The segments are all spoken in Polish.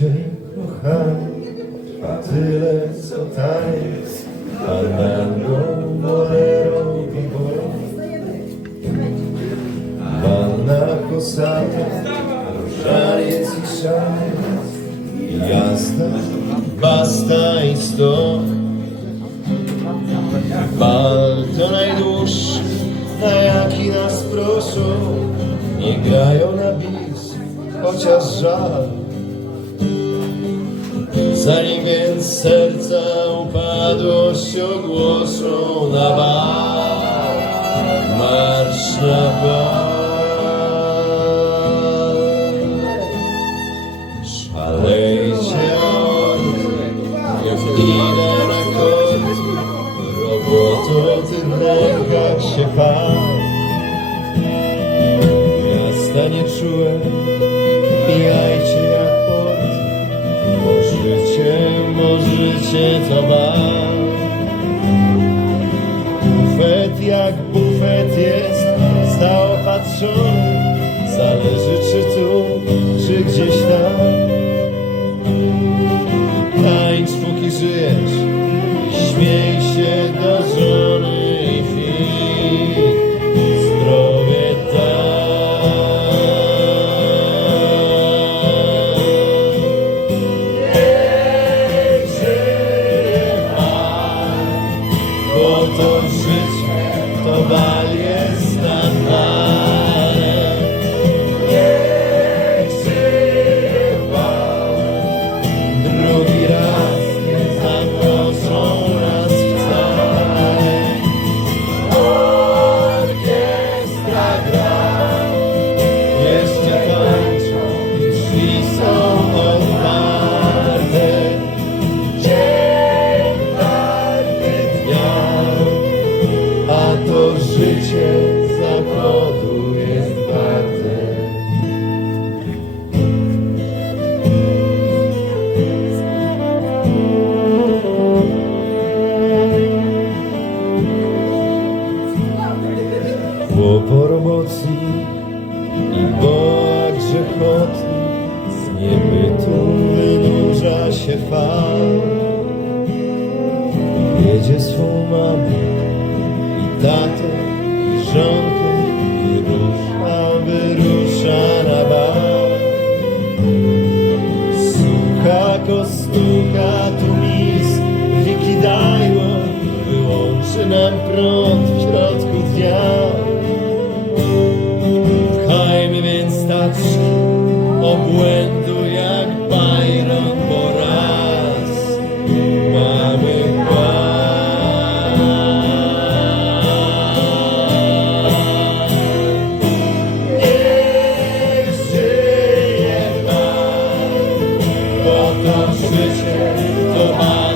Życie, kochanie, trwa tyle co taniec, Fandango, bolero, vigoro. Panna kosata, różaniec i szaniec, i jasna, basta i sto. Bal to najdłuższy, na jaki nas proszą, nie grają na bis, chociaż żal. Zanim więc serca upadłość ogłoszą na bal, marsz na bal. Szalejcie idę na koniec, roboto tych rękach się pal. Miasta nie czułem, Możecie to ma. Bufet jak bufet jest zaopatrzony, zależy czy tu, czy gdzieś tam. Tańcz póki żyjesz śmiej się do żony życie zachodu jest warte. Po promocji i bołach grzechotni z niebytu wynurza się fal. Prąd w środku dnia. Pchajmy więc taczki obłędu jak Byron po raz. Mamy. Niech żyje Pan, bo to życie to bal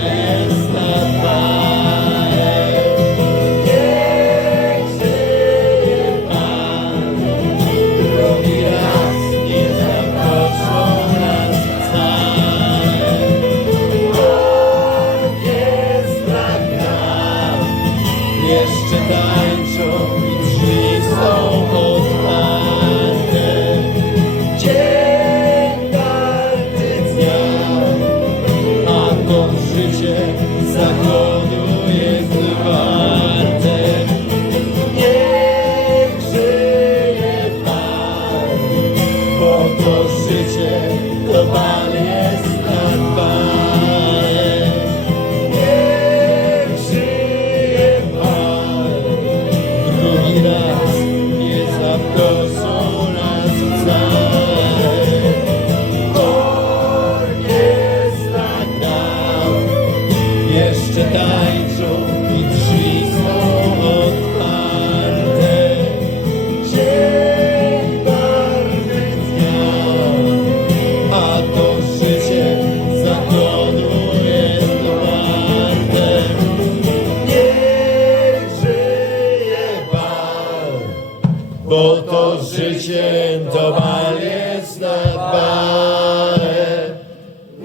bo to życie to bal jest nad balem.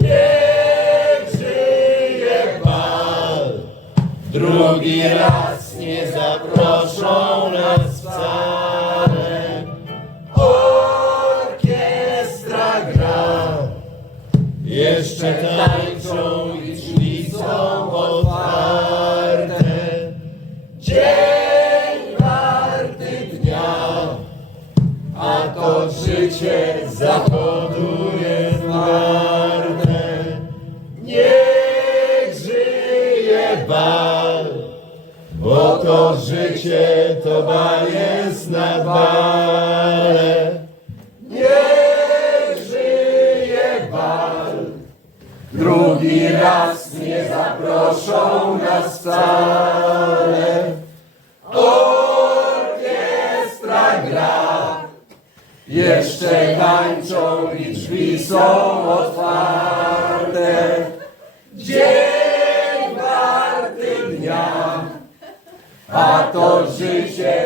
Niech żyje bal, drugi raz nie zaproszą nas wcale. Orkiestra gra, jeszcze tańczą i drzwi są otwarte. Bale. Żyje bal, drugi raz nie zaproszą nas wcale. Orkiestra gra, jeszcze tańczą i drzwi są otwarte. Dzień warty dnia, a to życie